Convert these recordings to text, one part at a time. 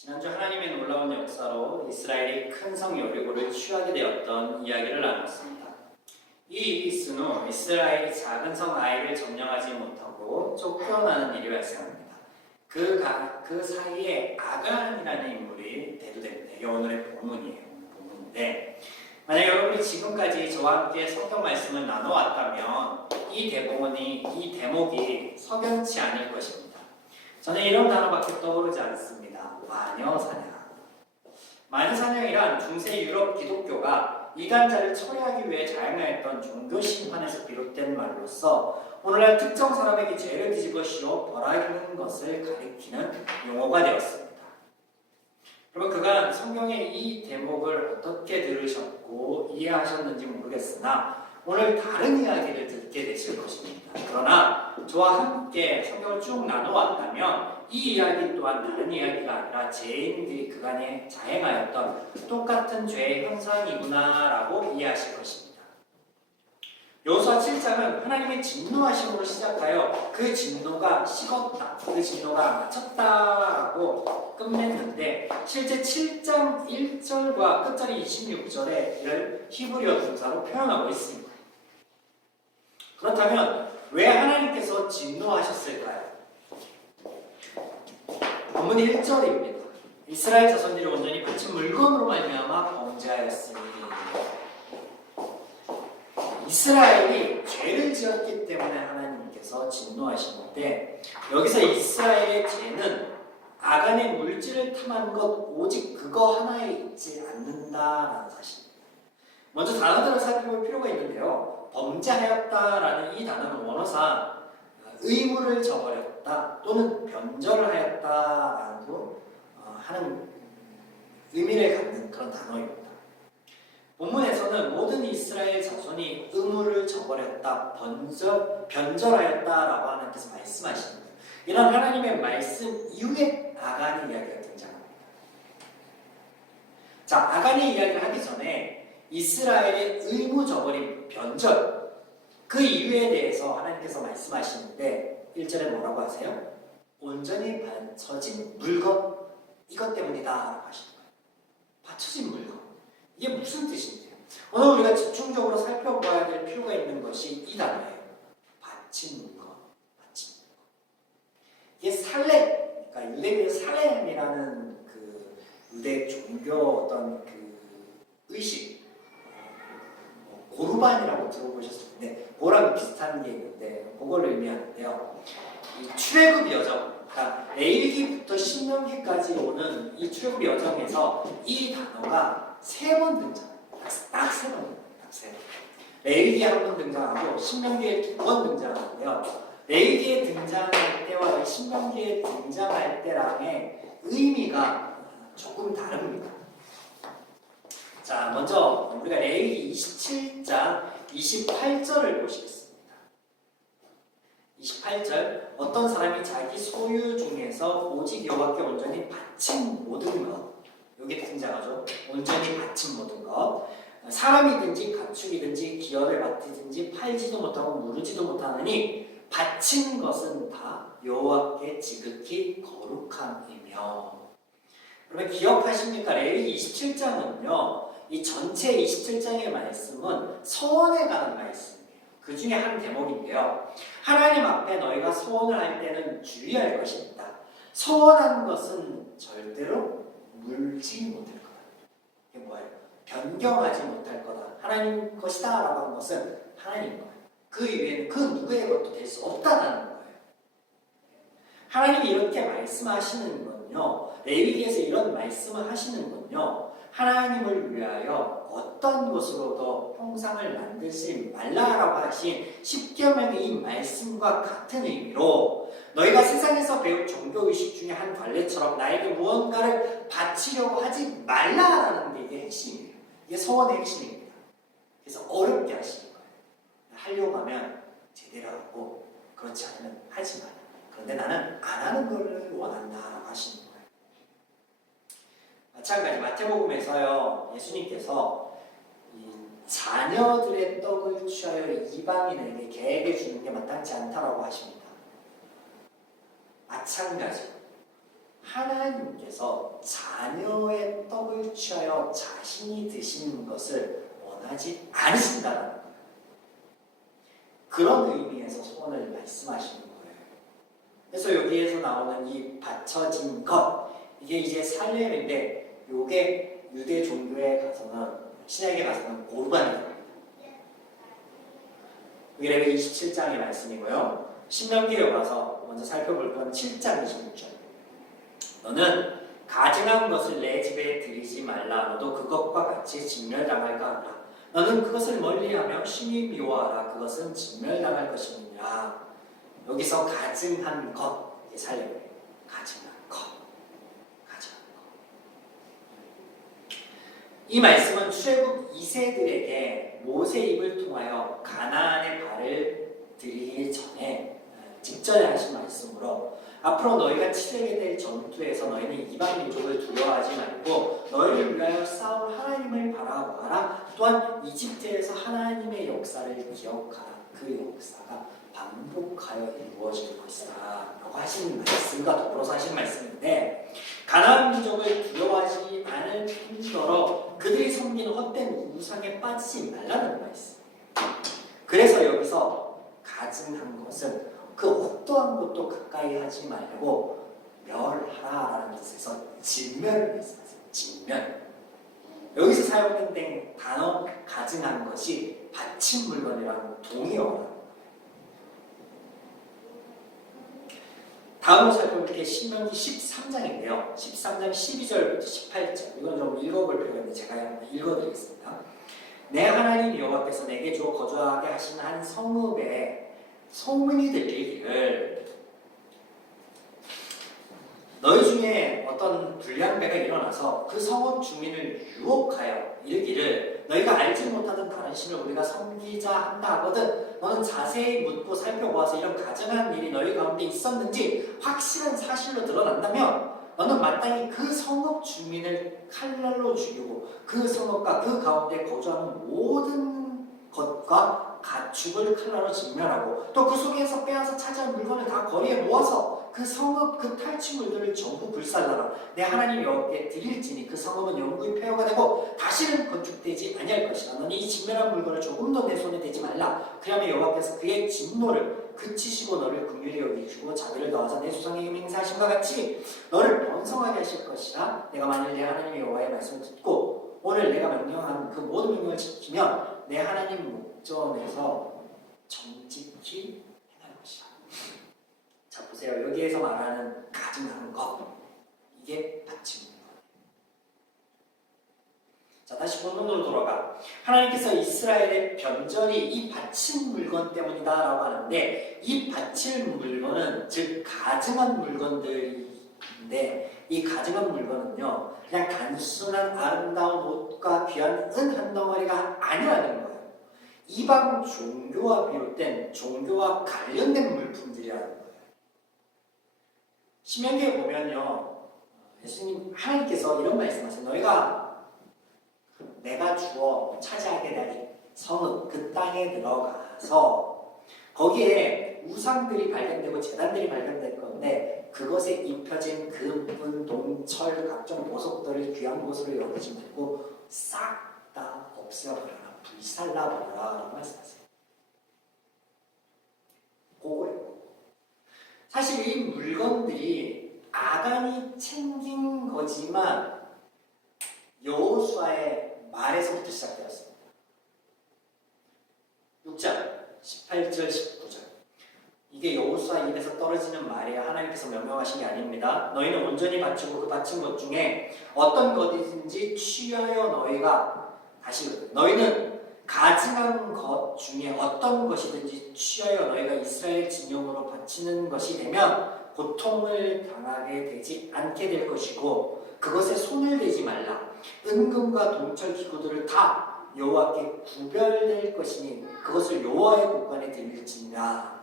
지난주 하나님의 놀라운 역사로 이스라엘이 큰 성 여리고를 취하게 되었던 이야기를 나눴습니다. 이 일이 있은 후 이스라엘이 작은 성 아이를 점령하지 못하고 쫓겨나는 일이 발생합니다. 그 사이에 아간이라는 인물이 대두됩니다. 이게 오늘의 본문인데 만약 여러분이 지금까지 저와 함께 성경 말씀을 나눠왔다면 이 대목이 석연치 않을 것입니다. 저는 이런 단어밖에 떠오르지 않습니다. 마녀사냥. 마녀사냥이란 중세 유럽 기독교가 이단자를 처리하기 위해 자행하였던 종교 신환에서 비롯된 말로서 오늘날 특정 사람에게 죄를 뒤집어 씌워 벌하는 것을 가리키는 용어가 되었습니다. 여러분 그간 성경의 이 대목을 어떻게 들으셨고 이해하셨는지 모르겠으나 오늘 다른 이야기를 듣게 되실 것입니다. 그러나 저와 함께 성경을 쭉 나눠왔다면 이 이야기 또한 다른 이야기가 아니라 죄인들이 그간에 자행하였던 똑같은 죄의 형상이구나라고 이해하실 것입니다. 여호수아 7장은 하나님의 진노하심으로 시작하여 그 진노가 식었다, 그 진노가 마쳤다라고 끝냈는데 실제 7장 1절과 끝자리 26절에 이를 히브리어 분사로 표현하고 있습니다. 그렇다면 왜 하나님께서 진노하셨을까요? 본문 1절입니다. 이스라엘 자손들이 온전히 바친 물건으로 말미암아 범죄하였으니. 이스라엘이 죄를 지었기 때문에 하나님께서 진노하시는데 여기서 이스라엘의 죄는 아간의 물질을 탐한 것 오직 그거 하나에 있지 않는다라는 사실입니다. 먼저 단어들을 살펴볼 필요가 있는데요. 범죄하였다라는 이 단어는 원어상 의무를 저버렸다 또는 변절을 하였다라고 하는 의미를 갖는 그런 단어입니다. 본문에서는 모든 이스라엘 자손이 의무를 저버렸다, 변절하였다라고 하나님께서 말씀하시는 거예요. 이런 하나님의 말씀 이후에 아간의 이야기가 등장합니다. 자, 아간의 이야기를 하기 전에 이스라엘의 의무 저버림, 변절 그 이유에 대해서 하나님께서 말씀하시는데 1절에 뭐라고 하세요? 온전히 받쳐진 물건 이것 때문이다 라고 하시는 거예요. 받쳐진 물건 이게 무슨 뜻인데요? 오늘 우리가 집중적으로 살펴봐야 될 필요가 있는 것이 이 단어예요. 바친 물건, 바친 물건. 이게 살렘, 그러니까 유대교의 살렘이라는 그 유대 종교 어떤 그 의식, 고르반이라고 들어보셨을 텐데, 그거랑 비슷한 게 있는데, 그걸 의미하는데요. 이 출애굽 여정, 그러니까 레위기부터 신명기까지 오는 이 출애굽 여정에서 이 단어가 3번 등장합니다. 딱 3번입니다. 딱 3번. 레위기에 1번 등장하고 신명기에 2번 등장하는데요. 레위기에 등장할 때와 신명기에 등장할 때랑의 의미가 조금 다릅니다. 자, 먼저 우리가 레위기 27장 28절을 보시겠습니다. 28절 어떤 사람이 자기 소유 중에서 오직 여호와께 온전히 바친 모든 것 여기 등장하죠. 온전히 바친 모든 것 사람이든지 가축이든지 기업을 맡이든지 팔지도 못하고 무르지도 못하느니 바친 것은 다 여호와께 지극히 거룩함이며. 그러면 기억하십니까? 레위기 27장은요 이 전체 27장의 말씀은 서원에 관한 말씀이에요. 그 중에 한 대목인데요. 하나님 앞에 너희가 소원을 할 때는 주의할 것이 있다. 소원한 것은 절대로 물지 못할 거다. 이게 뭐예요? 변경하지 못할 거다. 하나님 것이다 라고 하는 것은 하나님 거예요. 그 이외에는 그 누구의 것도 될 수 없다는 거예요. 하나님이 이렇게 말씀하시는 건요. 레위기에서 이런 말씀을 하시는 건요. 하나님을 위하여 어떤 것으로도 형상을 만들지 말라라고 하신 십계명의 이 말씀과 같은 의미로 너희가 세상에서 배운 종교의식 중에 한 관례처럼 나에게 무언가를 바치려고 하지 말라라는 게 이게 핵심이에요. 이게 서원의 핵심입니다. 그래서 어렵게 하시는 거예요. 하려고 하면 제대로 하고 그렇지 않으면 하지 말라. 그런데 나는 안 하는 걸 원한다라고 하시는 거예요. 마찬가지 마태복음에서요 예수님께서 이 자녀들의 떡을 취하여 이방인에게 개에게 주는 게 마땅치 않다라고 하십니다. 마찬가지 하나님께서 자녀의 떡을 취하여 자신이 드시는 것을 원하지 않으신다는 거예요. 그런 의미에서 소원을 말씀하시는 거예요. 그래서 여기에서 나오는 이 바쳐진 것, 이게 이제 살렘인데, 이게 유대 종교에 가서는, 신약에 가서는 고르반이에요. 이게 레위기 27장의 말씀이고요. 신명기에 가서 먼저 살펴볼 건 7장 26절. 너는 가증한 것을 내 집에 들이지 말라. 너도 그것과 같이 진멸당할까 하라. 너는 그것을 멀리하며 심히 미워하라. 그것은 진멸당할 것이니라. 여기서 가증한 것, 이게 살렘이에요. 가증한 것. 가증한 것. 이 말씀은 출애굽 2세들에게 모세 입을 통하여 가나안의 발을 들이기 전에 직전에 하신 말씀으로, 앞으로 너희가 치르게 될 전투에서 너희는 이방 민족을 두려워하지 말고 너희를 위하여 싸울 하나님을 바라보아라. 또한 이집트에서 하나님의 역사를 기억하라. 그 역사가 반복하여 이루어질 것이다 라고 하신 말씀과 더불어서 하신 말씀인데, 가나안 민족을 두려워하지 않을 뿐더러 그들이 섬기는 헛된 우상에 빠지지 말라는 말씀. 그래서 여기서 가증한 것은 그 어떠한 것도 가까이 하지 말고 멸하라라는 뜻에서 진멸을 말씀하세요. 진멸. 여기서 사용된 단어 가증한 것이 바친 물건이라는 동의어라. 다음으로 살펴볼 게 신명기 13장인데요. 13장 12절부터 18절. 이건 좀 읽어볼 필요가 있는데 제가 한번 읽어드리겠습니다. 내 하나님 여호와께서 내게 주어 거주하게 하신 한 성읍에 소문이 들리기를, 너희 중에 어떤 불량배가 일어나서 그 성읍 주민을 유혹하여 이르기를, 너희가 알지 못하던 다른 신을 우리가 섬기자 한다 하거든 너는 자세히 묻고 살펴보아서 이런 가증한 일이 너희 가운데 있었는지 확실한 사실로 드러난다면 너는 마땅히 그 성읍 주민을 칼날로 죽이고 그 성읍과 그 가운데 거주하는 모든 것과 가축을 칼날로 진멸하고 또 그 속에서 빼앗아 차지한 물건을 다 거리에 모아서 그 성읍 그 탈취물들을 전부 불살라라. 내 하나님 여호와께 드릴지니 그 성읍은 영구히 폐허가 되고 다시는 건축되지 아니할 것이라. 너는 이 진멸한 물건을 조금도 내 손에 대지 말라. 그러면 여호와께서 그의 진노를 그치시고 너를 긍휼히 여기시고 자비를 더하사 내 조상에게 맹세하신 것 같이 너를 번성하게 하실 것이라. 내가 만일 내 하나님 여호와의 말씀을 듣고 오늘 내가 명령한 그 모든 명령을 지키면 내 하나님 목전에서 정직히 행할 것이다. 자 보세요. 여기에서 말하는 가증한 것, 이게 바친 물건. 자 다시 본문으로 돌아가. 하나님께서 이스라엘의 변절이 이 바친 물건 때문이다 라고 하는데, 이 바칠 물건은 즉 가증한 물건들인데, 이 가증한 물건은요 그냥 단순한 아름다운 옷과 귀한 은 한 덩어리가 아니라는 거예요. 이방 종교와 비롯된 종교와 관련된 물품들이라는 거예요. 신명기에 보면요, 예수님 하나님께서 이런 말씀하세요. 너희가 내가 주어 차지하게 될 성읍 그 땅에 들어가서 거기에 우상들이 발견되고 제단들이 발견될 건데 그것에 입혀진 금, 동, 철 각종 보석들을 귀한 것으로 여기지 말고 싹 다 없애버려라. 불살라버려라 라고 말씀하세요. 그거예요. 사실 이 물건들이 아간이 챙긴 거지만 여호수아의 말에서부터 시작되었습니다. 6장 18절 19절. 이게 여호수아 입에서 떨어지는 말이에요. 하나님께서 명령하신 게 아닙니다. 너희는 온전히 바치고 그 바친 것 중에 어떤 것이든지 취하여 너희가, 다시 너희는 가증한 것 중에 어떤 것이든지 취하여 너희가 이스라엘 진영으로 바치는 것이 되면 고통을 당하게 되지 않게 될 것이고 그것에 손을 대지 말라. 은금과 동철 기구들을 다 여호와께 구별될 것이니 그것을 여호와의 곳간에 드릴지니라.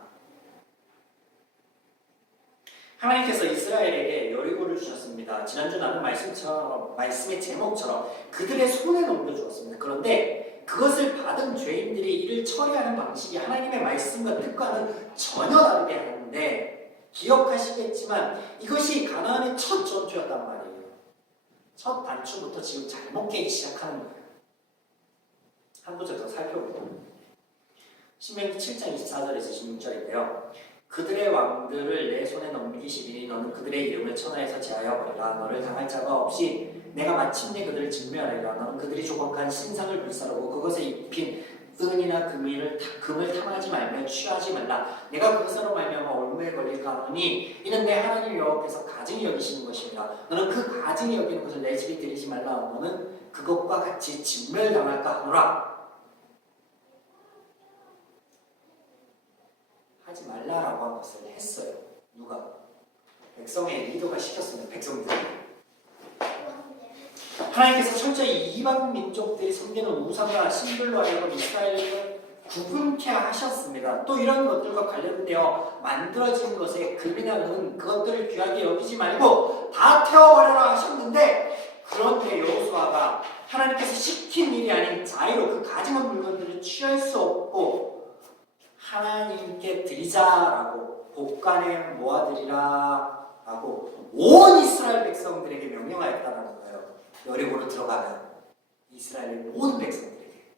하나님께서 이스라엘에게 여리고를 주셨습니다. 지난주 나눈 말씀의 제목처럼 그들의 손에 넘겨주었습니다. 그런데 그것을 받은 죄인들이 이를 처리하는 방식이 하나님의 말씀과 뜻과는 전혀 다르게 하는데 기억하시겠지만 이것이 가나안의 첫 전투였단 말이에요. 첫 단추부터 지금 잘못 깨기 시작하는 거예요. 한 구절 더 살펴보고 신명기 7장 24절에서 26절인데요. 그들의 왕들을 내 손에 넘기시리니 너는 그들의 이름을 천하에서 제하여 버리라. 너를 당할 자가 없이 내가 마침내 그들을 진멸하리라. 너는 그들이 조각한 신상을 불사르고 그것에 입힌 은이나 금을 탐하지 말며 취하지 말라. 내가 그것으로 말미암아 올무에 걸릴까 하노니 이는 내 하나님 여호와께서 가증히 여기시는 것입니다. 너는 그 가증히 여기는 것을 내 집에 들이지 말라. 너는 그것과 같이 진멸당할까 하노라. 하지 말라라고 한 것을 했어요. 누가? 백성의 리더가 시켰습니다. 백성들. 하나님께서 철저히 이방 민족들이 섬기는 우상과 신들로 하여금 이스라엘을 구분케 하셨습니다. 또 이런 것들과 관련되어 만들어진 것에 금이나 은 그것들을 귀하게 여기지 말고 다 태워버려라 하셨는데, 그런데 여호수아가 하나님께서 시킨 일이 아닌 자의로 그 가증한 물건들을 취할 수 없고 하나님께 드리자라고 곳간에 모아드리라 라고 온 이스라엘 백성들에게 명령하였다는 거예요. 여리고로 들어가면 이스라엘의 모든 백성들에게.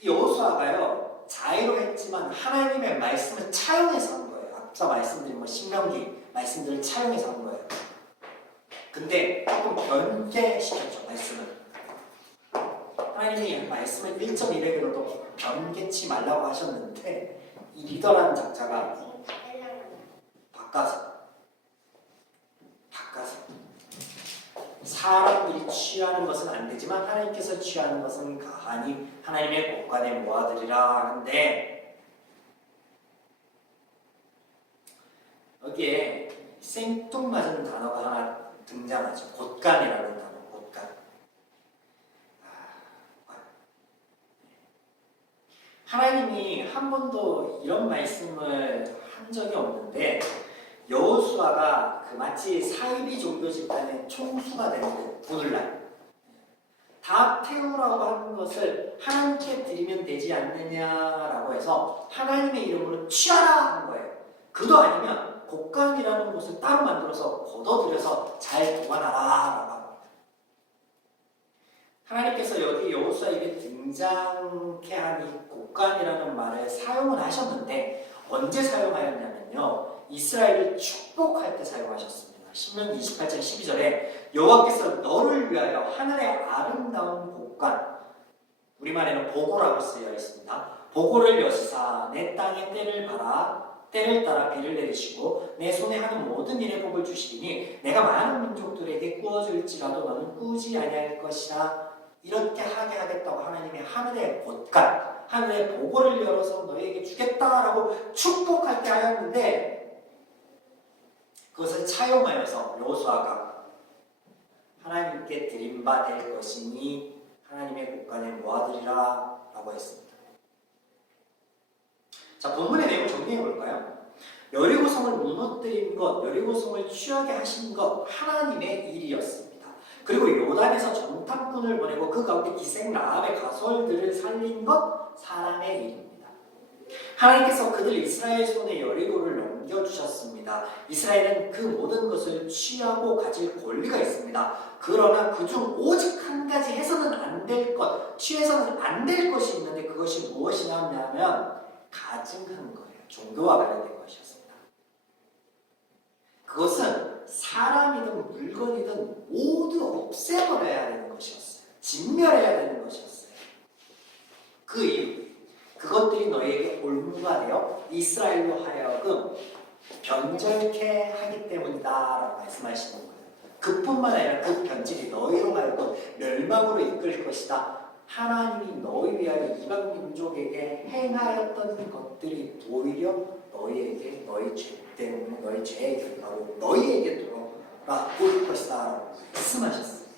이 여호수아가요 자의로 했지만 하나님의 말씀을 차용해서 한 거예요. 앞서 말씀드린 신명기 말씀들을 차용해서 한 거예요. 근데 조금 변개시켰죠. 말씀을. 하나님이 말씀을 1.1획으로도 변개치 말라고 하셨는데 이 리더라는 작자가 바꿔서 사람들이 취하는 것은 안 되지만 하나님께서 취하는 것은 가하니 하나님의 곳간에 모아드리라 하는데, 여기에 생뚱맞은 단어가 하나 등장하죠. 곳간이라는 단어. 곳간. 하나님이 한 번도 이런 말씀을 한 적이 없는데 여호수아가 그 마치 사이비 종교 집단의 총수가 되는 오늘날 다 태우라고 하는 것을 하나님께 드리면 되지 않느냐라고 해서 하나님의 이름으로 취하라 한 거예요. 그도 아니면 곡간이라는 곳을 따로 만들어서 걷어들여서 잘 보관하라 라고 합니다. 하나님께서 여기 여호수아에게 등장케 한 이 곡간이라는 말을 사용을 하셨는데 언제 사용하였냐면요, 이스라엘을 축복할 때 사용하셨습니다. 신명기 28장 12절에 여호와께서 너를 위하여 하늘의 아름다운 곡간, 우리말에는 보고라고 쓰여 있습니다. 보고를 여시사 내 땅에 때를 따라 비를 내리시고 내 손에 하는 모든 일에 복을 주시리니 내가 많은 민족들에게 꾸어줄지라도 너는 꾸지 아니할 것이라. 이렇게 하게 하겠다고 하나님이 하늘의 곳간, 하늘의 보고를 열어서 너희에게 주겠다라고 축복할 때 하였는데, 그것을 차용하여서 여호수아가 하나님께 드린 바 될 것이니 하나님의 곳간에 모아드리라 라고 했습니다. 자, 본문의 내용을 정리해 볼까요? 여리고성을 무너뜨린 것, 여리고성을 취하게 하신 것 하나님의 일이었습니다. 그리고 요단에서 정탐꾼을 보내고 그 가운데 기생 라합의 가솔들을 살린 것 사람의 일입니다. 하나님께서 그들 이스라엘 손에 여리고를 넘겨주셨습니다. 이스라엘은 그 모든 것을 취하고 가질 권리가 있습니다. 그러나 그중 오직 한 가지 해서는 안 될 것, 취해서는 안 될 것이 있는데 그것이 무엇이냐면 가증한 거예요. 종교와 관련된 것이었습니다. 그것은 사람이든 물건이든 모두 없애버려야 되는 것이었어요. 진멸해야 되는 것이었어요. 그 이유, 그것들이 너희에게 올무가 되어 이스라엘로 하여금 변절케 하기 때문이다 라고 말씀하시는 거예요. 그뿐만 아니라 그 변질이 너희로 하여금 멸망으로 이끌 것이다. 하나님이 너희 위하여 이방 민족에게 행하였던 것들이 오히려 너희에게 너희 죄 때문에 너희 죄의 결과로 너희에게 돌아올 것이다 라고 말씀하셨어요.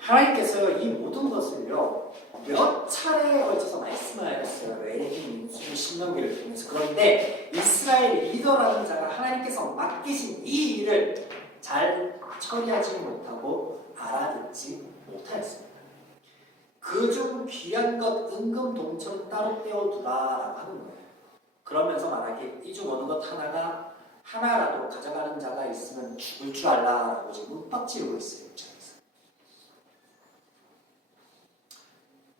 하나님께서 이 모든 것을요 몇 차례에 걸쳐서 말씀하셨어요. 레위기, 민수기, 신명기를 통해서. 그런데 이스라엘 리더라는 자가 하나님께서 맡기신 이 일을 잘 처리하지 못하고 알아듣지 못하였습니다. 그중 귀한 것 은금 동천 따로 떼어두라라고 하는 거예요. 그러면서 말하기 이 중 어느 것 하나라도 가져가는 자가 있으면 죽을 줄 알라라고 지금 윽박지르고 있어요. 입장에서.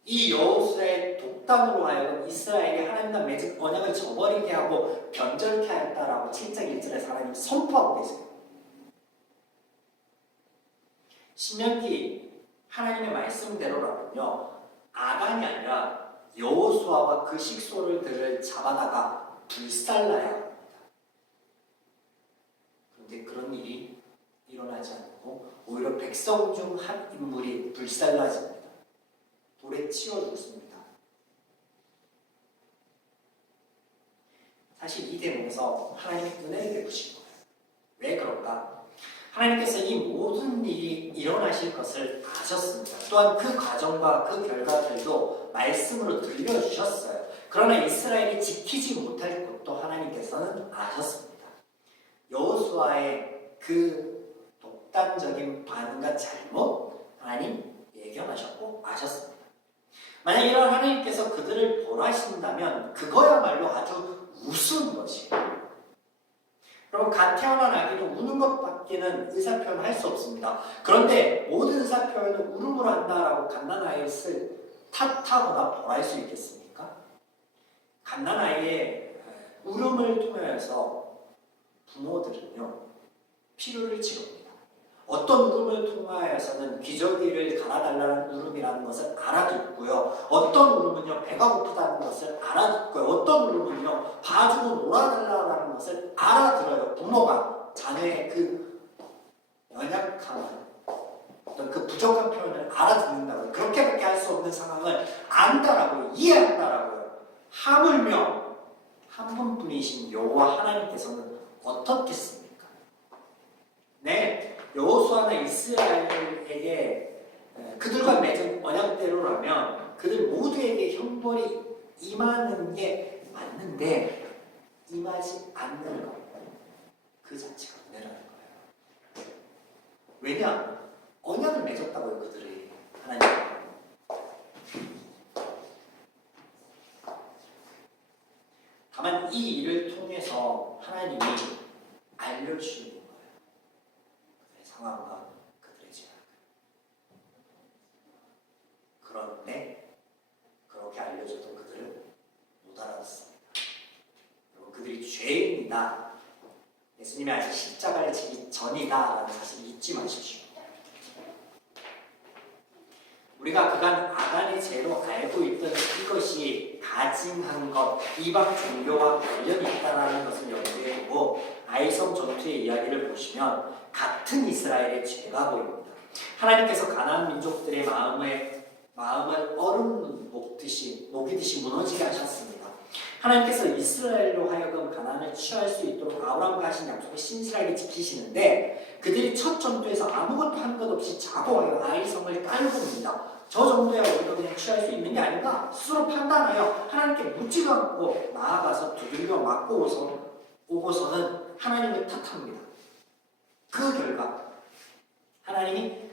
이 여호수아의 독단으로 하여금 이스라엘이 하나님과 맺은 언약을 저버리게 하고 변절케 하였다라고 7장 1절에서 하나님 선포하고 계세요. 신명기 하나님의 말씀대로라면요, 아간이 아니라 여호수아와 그 식솔들을 잡아다가 불살라야 합니다. 그런데 그런 일이 일어나지 않고 오히려 백성 중 한 인물이 불살라집니다. 돌에 치워 죽습니다. 사실 이 대목에서 하나님이 은혜를 베푸신 거예요. 왜 그런가? 하나님께서 이 모든 일이 일어나실 것을 아셨습니다. 또한 그 과정과 그 결과들도 말씀으로 들려주셨어요. 그러나 이스라엘이 지키지 못할 것도 하나님께서는 아셨습니다. 여호수아의 그 독단적인 반응과 잘못 하나님 예견하셨고 아셨습니다. 만약 이런 하나님께서 그들을 벌하신다면 그거야말로 아주 우스운 것이에요. 여러분, 갓 태어난 아기도 우는 것밖에는 의사표현을 할 수 없습니다. 그런데 모든 의사표현을 울음으로 한다라고 갓난아이를 탓하거나 벌할 수 있겠습니까? 갓난아이의 울음을 통해서 부모들은요, 필요를 치릅니다. 어떤 울음을 통하여서는 기저귀를 갈아달라는 울음이라는 것을 알아듣고요. 어떤 울음은요, 배가 고프다는 것을 알아듣고요. 어떤 울음은요, 봐주고 놀아달라는 것을 알아들어요. 부모가 자녀의 그 연약함, 어떤 그 부족한 표현을 알아듣는다고요. 그렇게밖에 할 수 없는 상황을 안다라고요. 이해한다라고요. 하물며 한 분뿐이신 여호와 하나님께서는 어떻겠습니까? 네, 여호수아나 이스라엘에게 그들과 맺은 언약대로라면 그들 모두에게 형벌이 임하는 게 맞는데 임하지 않는 것, 그 자체가 은혜라는 거예요. 왜냐? 언약을 맺었다고요, 그들이 하나님. 다만 이 일을 통해서 하나님이 알려주시는 거예요. 그들의 상황과 그들의 죄악. 그런데 그렇게 알려줘도 그들은 못 알아듣습니다. 그리고 그들이 죄인이다, 예수님이 아직 십자가를 지기 전이다 라는 사실을 잊지 마십시오. 우리가 그간 아간의 죄로 알고 있던 이것이 가증한 것, 이방 종교와 관련이 있다는 것을 염두에 두고 아이성 전투의 이야기를 보시면 같은 이스라엘의 죄가 보입니다. 하나님께서 가나안 민족들의 마음을 얼음 녹이듯이 무너지게 하셨습니다. 하나님께서 이스라엘로 하여금 가나안을 취할 수 있도록 아브라함과 하신 약속을 신실하게 지키시는데 그들이 첫 전투에서 아무것도 한 것 없이 자고하여 아이성을 깔고 옵니다. 저 정도야 우리가 그냥 취할 수 있는 게 아닌가 스스로 판단하여 하나님께 묻지도 않고 나아가서 두들겨 맞고 오고서는 하나님을 탓합니다. 그 결과 하나님이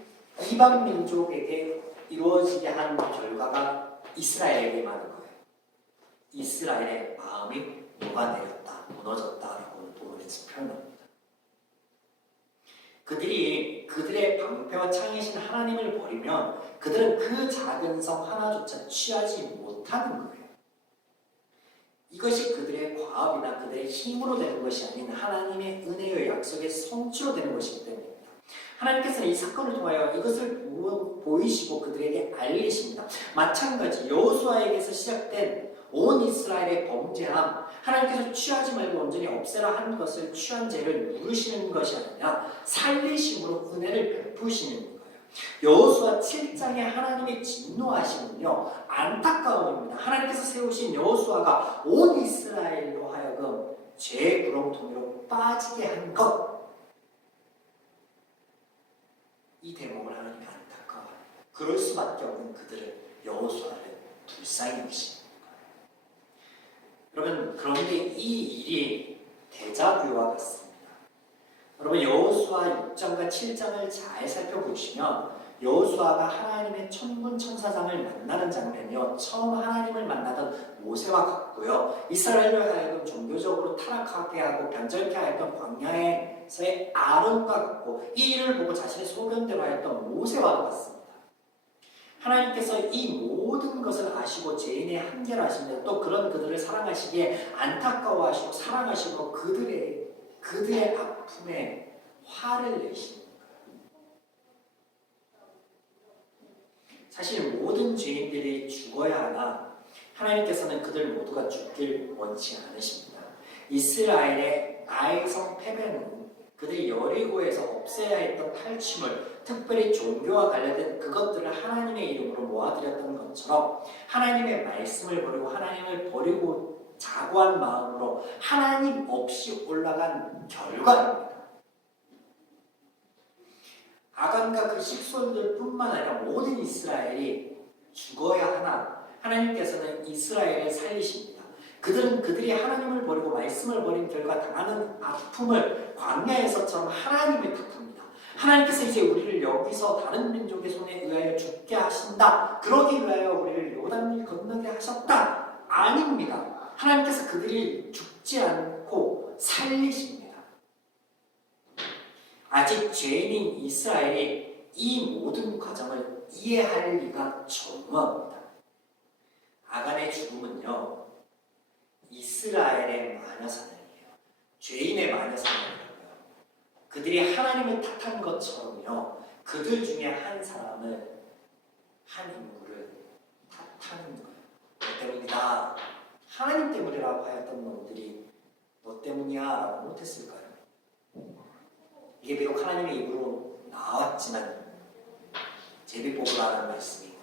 이방 민족에게 이루어지게 한 결과가 이스라엘에게 많은 거예요. 이스라엘의 마음이 녹아내렸다, 무너졌다라고 본문에서 표현합니다. 그들이 그들의 방패와 창이신 하나님을 버리면 그들은 그 작은 성 하나조차 취하지 못하는 거예요. 이것이 그들의 과업이나 그들의 힘으로 되는 것이 아닌 하나님의 은혜의 약속의 성취로 되는 것이기 때문입니다. 하나님께서는 이 사건을 통하여 이것을 보이시고 그들에게 알리십니다. 마찬가지 여호수아에게서 시작된 온 이스라엘의 범죄함, 하나님께서 취하지 말고 온전히 없애라 한 것을 취한 죄를 물으시는 것이 아니라 살리심으로 은혜를 베푸시는 거예요. 여호수아 7장에 하나님의 진노하심은요, 안타까움입니다. 하나님께서 세우신 여호수아가 온 이스라엘로 하여금 죄의 구렁텅이로 빠지게 한 것, 이 대목을 하나님이 안타까워요. 그럴 수밖에 없는 그들을 여호수아를 불쌍히 여기십니다. 여러분, 그런데 이 일이 데자뷰와 같습니다. 여러분, 여호수아 6장과 7장을 잘 살펴보시면 여호수아가 하나님의 천군 천사장을 만나는 장면이요, 처음 하나님을 만나던 모세와 같고요, 이스라엘을 하여금 종교적으로 타락하게 하고 변절케 하였던 광야에서의 아론과 같고, 이 일을 보고 자신의 소견대로 하였던 모세와도 같습니다. 하나님께서 이 모든 것을 아시고 죄인의 한계를 아시며 또 그런 그들을 사랑하시기에 안타까워하시고 사랑하시고 그들의 아픔에 화를 내시는 거예요. 사실 모든 죄인들이 죽어야 하나 하나님께서는 그들 모두가 죽길 원치 않으십니다. 이스라엘의 아이성 패배는 그들이 여리고에서 없애야 했던 탈취물, 특별히 종교와 관련된 그것들을 하나님의 이름으로 모아드렸던 것처럼 하나님의 말씀을 버리고 하나님을 버리고 자고한 마음으로 하나님 없이 올라간 결과입니다. 아간과 그 식솔들뿐만 아니라 모든 이스라엘이 죽어야 하나 하나님께서는 이스라엘을 살리십니다. 그들은 그들이 하나님을 버리고 말씀을 버린 결과 당하는 아픔을 광야에서처럼 하나님을 탓합니다. 하나님께서 이제 우리를 여기서 다른 민족의 손에 의하여 죽게 하신다, 그러기 위하여 우리를 요단을 건너게 하셨다, 아닙니다. 하나님께서 그들이 죽지 않고 살리십니다. 아직 죄인인 이스라엘이 이 모든 과정을 이해할 리가 전무합니다. 아간의 죽음은요, 이스라엘의 마녀사냥이에요. 죄인의 마녀사냥이고요. 그들이 하나님을 탓한 것처럼요, 그들 중에 한 사람을, 한 인물을 탓하는 거예요. 너 때문이다. 하나님 때문이라고 하였던 놈들이 너 때문이야 라고 못했을까요? 이게 비록 하나님의 입으로 나왔지만 제비뽑으라는 말씀이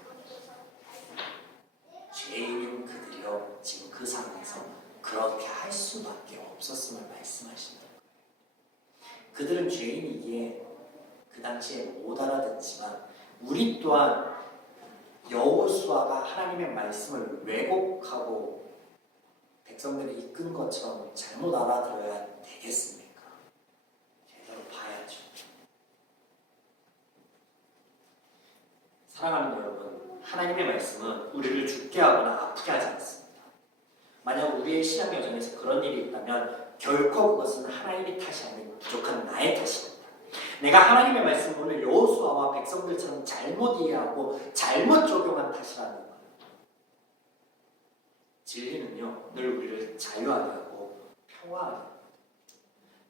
죄인인 그들이요 지금 그 상황에서 그렇게 할 수밖에 없었음을 말씀하십니다. 그들은 죄인이기에 그 당시에 못 알아듣지만 우리 또한 여호수아가 하나님의 말씀을 왜곡하고 백성들을 이끈 것처럼 잘못 알아들어야 되겠습니까? 제대로 봐야죠. 사랑하는 여러분, 하나님의 말씀은 우리를 죽게 하거나 아프게 하지 않습니다. 만약 우리의 신앙 여정에서 그런 일이 있다면 결코 그것은 하나님의 탓이 아닌 부족한 나의 탓입니다. 내가 하나님의 말씀을 오늘 여호수아와 백성들처럼 잘못 이해하고 잘못 적용한 탓이라는 거예요. 진리는요, 늘 우리를 자유하게 하고 평화하게 합니다.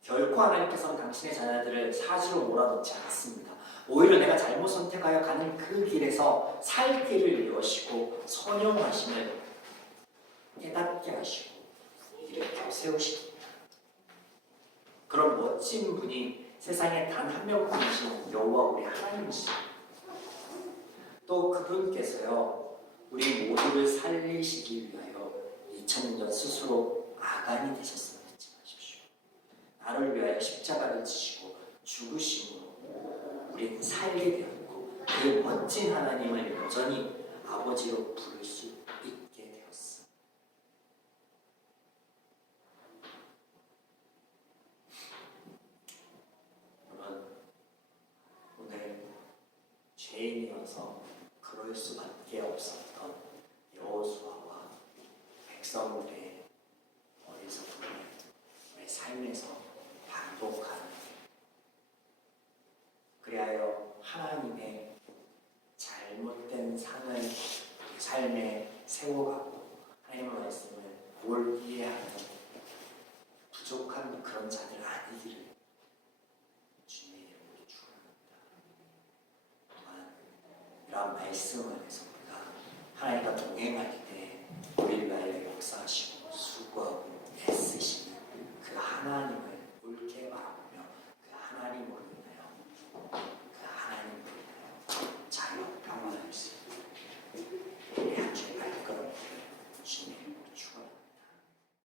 결코 하나님께서는 당신의 자녀들을 사지로 몰아넣지 않습니다. 오히려 내가 잘못 선택하여 가는 그 길에서 살 길을 여시고 선용하심을 깨닫게 하시고 일으켜 세우십니다. 그런 멋진 분이 세상에 단 한 명뿐이신 여호와 우리 하나님이십니다. 또 그분께서요, 우리 모두를 살리시기 위하여 2000년 스스로 아간이 되셨음을 잊지 마십시오. 나를 위하여 십자가를 지시고 죽으심으로 우리는 살게 되었고 그 멋진 하나님을 여전히 아버지로 부를 수 있게 되었습니다. 여러분, 오늘 죄인이어서 그럴 수밖에 없었던 여호수아와 백성들의 어리석음을 삶에서 반복하는, 그리하여 하나님의 잘못된 상을 삶에 세워가고 하나님의 말씀을 올 이해하는 부족한 그런 자들 아니기를 주님의 이름으로 축원합니다. 또한 이러한 말씀 안에서 우리가 하나님과 동행할 때 우리를 위하여 역사하시고 수고하시고